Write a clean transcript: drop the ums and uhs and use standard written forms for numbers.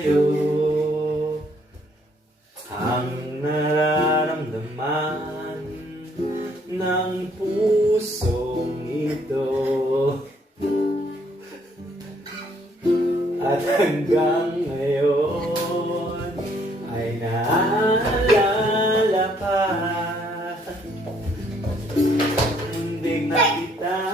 sa'yo ang nararamdaman ng pusong ito. At hanggang ngayon ay naalala pa. Muntik na kita